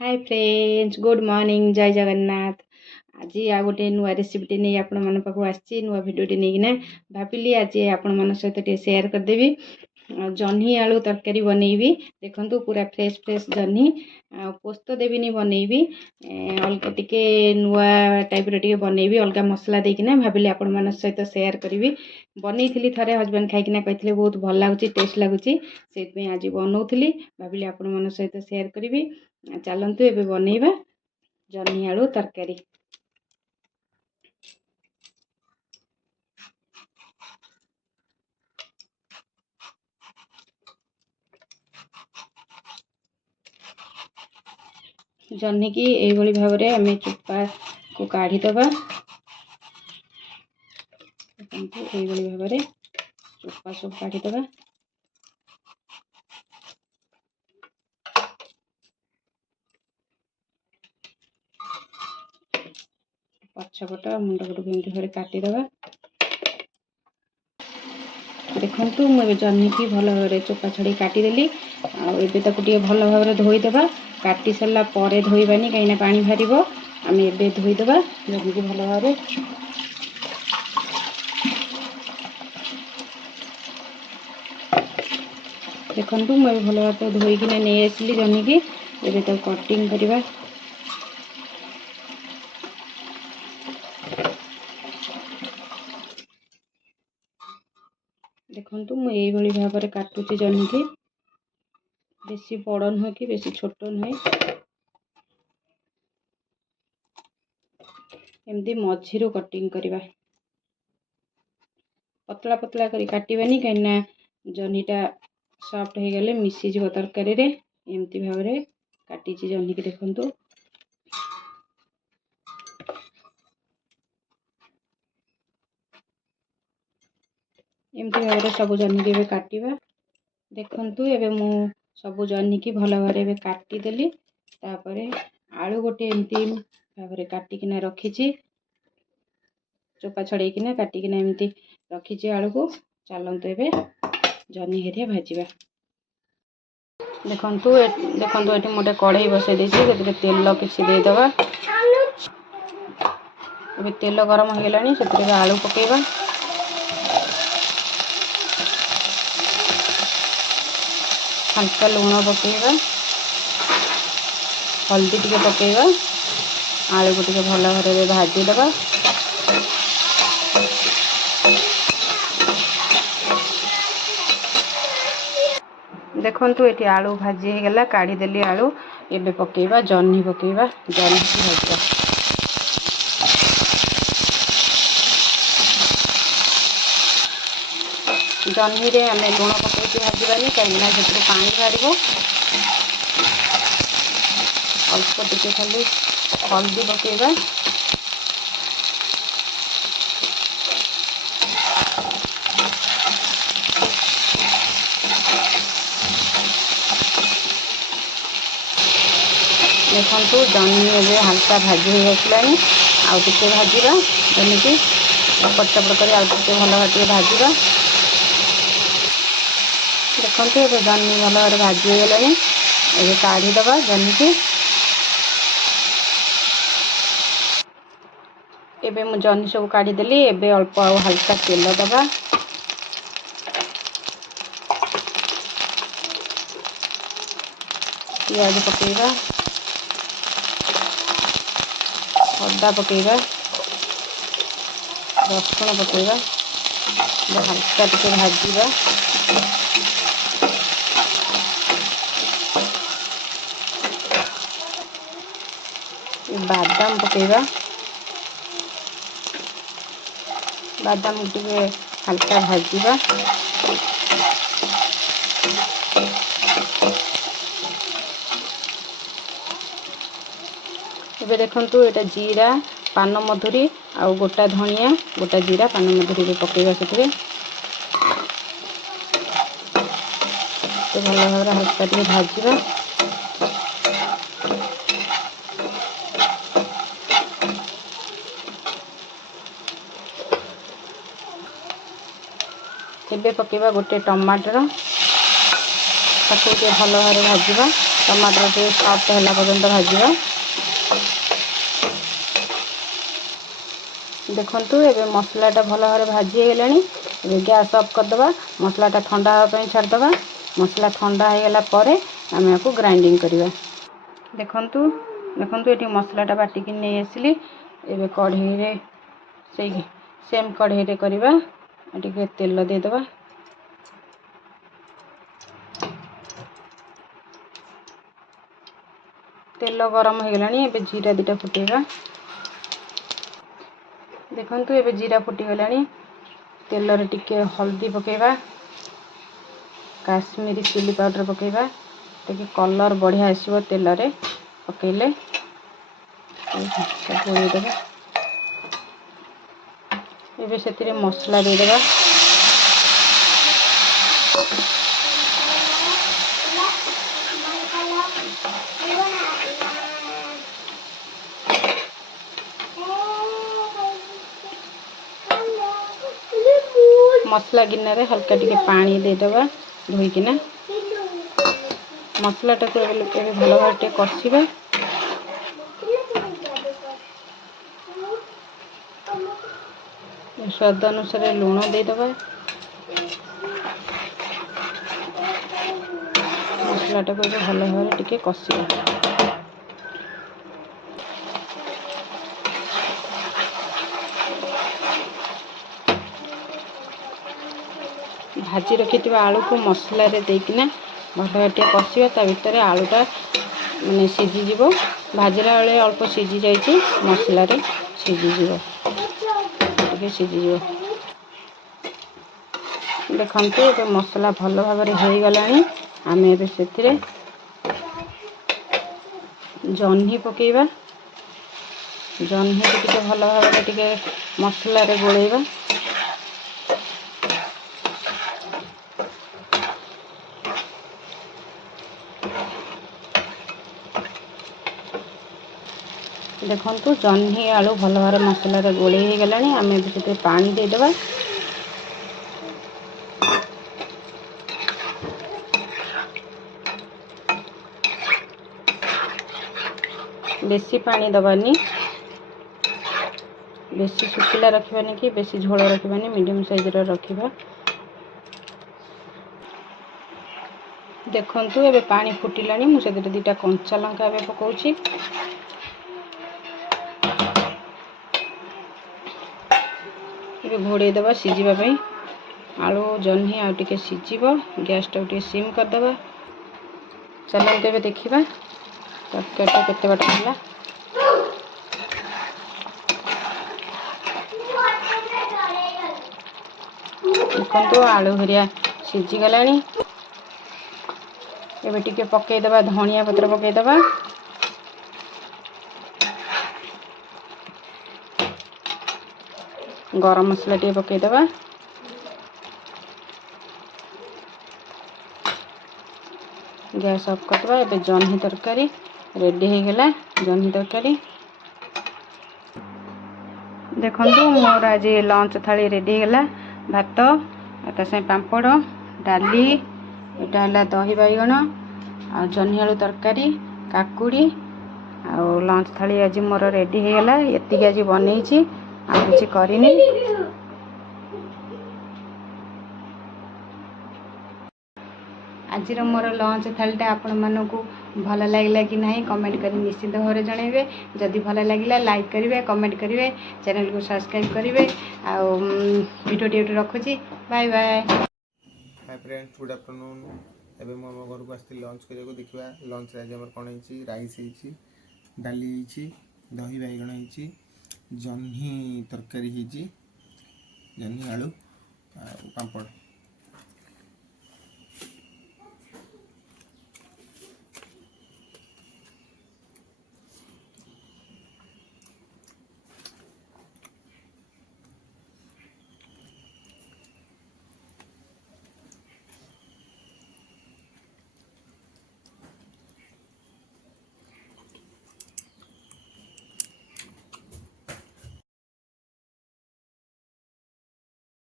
हाय friends, good morning, जय जगन्नाथ। आज आ गोटे नुआ रेसिपीटे नहीं आपण मन पाक आसी नुआ भिडियोटे नहीं भाविली आज आपण मन सहित सेयार करदेवी। जह्नी आलू तरकारी बनैबी। देखंतु पूरा फ्रेश फ्रेश जह्नी पोस्त देविनी बनैबी। अलग टिके नुआ टाइप रे बनैबी अलग मसला देकिना भाविली आपण मन सहित सेयार करी। बनईथिली थरे हजबैंड खाइकिना कहथिले बहुत भल लागुची, टेस्ट लागुची, सेतपे आज बनौथिली भाविली आपण मन सहित सेयार करी। चलतु एबे बनैबा जह्नी आलू तरकारी। जह्नी की एभली भाव में आम चोपा को काढ़ीदबा। एभली भाव में चोपा सब काढ़ीदबा। पछपट मुंडपट एमती भाव काटिदबा। देखंतु मुझे जह्नी की भल भाव चोपा छड़ी काटिदेली। आगे भल भाव धोईदबा। काटी सारा पर धोइबानी कहीं पानी बाहर आम ए धोईदबा जह्नी की भल भाव। देखंतु मुझे भल भाव धोईकिना नहीं आसली जह्नी की एबे तो कटिंग करवा। देखंतु मु एभली भाव में काटुची जह्नी की बेसी बड़ नुह कि बेसी छोट नुहे, एमती मझीरू कटिंग करवा। पतला पतला करी काटबानी कहीं जह्नीटा सॉफ्ट हो गले मिसीज तरकारी रे। एमती भाव में काटी जह्नी की देखंतु। एमती भाव में सब जह्नी के काटिबा। देखंतु एबे मु सब जह्नी की भल भाव में काटिदेली। तापरे आलू गोटे एमती भाव में काटिकिना रखी चोपा छड़ेकिना काटिकिना एमती रखी आलू को। चलतु एबे जह्नी हेरिया भाजिबा। देखंतु देखंतु एठी मोटे कढ़ाई बसई देछि तेल किछि देदबा। एबे तेल गरम हो गलानी सेतरे आलू पकेबा। हल्का लुण पकेबा, हल्दी टिके पकेबा। आलू को टिके भल भाव में भाजीदबा। देखंतु एठी आलू भाजी हो गला, काढ़ी देली आलू। एबे पकेबा जह्नी पकेबा, जह्नी की भाजीबा। जह्नी रे आम लुण पकई भाजबानी कहीं पानी बाहर। अल्प टिके खाली हल्दी पकेबा। देखंतु जह्नी एबे हल्का भाजी हो आसलानी। आउ टिके भाजीबा जह्नी की चपड़ चपड़ कर आउ टिके भल भाव भाजीबा। देखंतु एबे जह्नी भल भाव भाजी हो गलानी। एबे काढ़ीदबा जह्नी की। एबे मु जह्नी सब काढ़ीदेली। एबे अल्प आउ हल्का तेल दबा। प्याज पकेबा, अदा पकेबा, रसुण पकेबा। हल्का टिके भाजीबा। बादाम पकेबा। बादाम टिके हल्का भाजीबा। एबे देखंतु एटा जीरा, पान मधुरी आउ गोटा धनिया, गोटा जीरा पान मधुरी रे पकेबा। सेतरे तो भल भाव हल्का टिके भाजीबा। एबे पकेबा गोटे टमाटर, ताको भल भाव भाजीबा। टमाटर टे सॉफ्ट होला पर्यंत भाजिबा। देखंतु एबे मसलाटा भल भाव भाजी गलानी। एबे गैस ऑफ कर दबा, मसलाटा ठंडा होगा पई छाड़ दबा। मसला ठंडा हो गला परे आमे याको ग्राइंडिंग करिवा। देखंतु देखंतु एटी मसलाटा बाटिकी नै आसिली। एबे कढ़ई रे सेम कढ़ई रे करिवा। टिके तेल दे दबा। तेल गरम हो गलानी। एबे जीरा दुटा फुटेगा। देखंतु एबे जीरा फुटी गलानी। तेल रे टिके हल्दी पकेबा, काश्मीरी चिली पाउडर पकेबा। टिके कलर बढ़िया आसीबो तेल रे पकेले। सब गोळी देबा। एबे सेतिरे मसला दे देबा। मसला गिन्ना रे हल्का टिके पानी दे देबा धोइकिना। मसला टाको एबे भल भाव टे कसिबा। स्वाद अनुसार लूण दे देबा। मसला टाको एबे भल भाव टिके कसिबा। भाजी रखिथिबा आलू को मसला रे देकिना भल भाव टे कसिबा। ता भितर आलूटा माने सिझी जीवो। भाजला बेले अल्प सिझी जाइछि, मसला रे सिझी जीवो, टिके सिझी जीवो। देखंतु एबे मसला भल भाव रे होई गलानी। आमे एबे सेतिरे जन्ही पकेइबा। जन्ही टिके भल भाव रे टिके मसला रे गोळेइबा। देखंतु जन्ही आलू भल भाव मसला रे गोळे हो गलानी। आमे एबे पानी दे देबा। बेसी पानी दबानी, बेसी सुखिला रखिबानी कि बेसी झोल रखिबानी, मीडियम साइज रो रखिबा। देखंतु एबे पानी फुटिलानी। मु सेते दिटा कंचा लंका एबे पकाउछि। एबे घोड़े दबा सिझिबा पई। आलू जन्ही आ टिके सिझिबो। गैस टा टिके सिम कर दबा। चलंतु एबे देखिबा तरकारीटा केते बाट होला। देखंतु आलू हरिया सिझी गलानी। एबे टिके पकेई दबा धनिया पत्र पकेई दबा। गरम मसला टिके पकेई दबा। गैस ऑफ कर दबा। एबे जन्ही तरकारी रेडी हो गला। जन्ही तरकारी देखंतु मोर आज लंच थाली रेडी गला। भात ता से पापड़, डाली, एटा हला दही बाइगण आ जन्ही आलू तरकारी, काकुड़ी आ लंच थाली आज मोर रेडी हो गला। एतिकी आज बनैछि, आ किछि करिनी। आज मोर लंच थालीटा आपण मानकु भल लगिला कि नहीं कमेंट करी निश्चित भाव जनइबे। जदि भल लगिला लाइक करिवे, कमेंट करिवे, चैनल को सब्सक्राइब करिवे। आ वीडियो टी रखुची। Bye bye. Hi friends, good afternoon. एबे मो घर को आस्ती लंच करिया को देखिबा। लंच आज हमर कोन हिची, राइस हिची, डाली हिची, दही बैगण हिची, जन्ही तरकारी हिची, जन्ही आलू आ पापड़।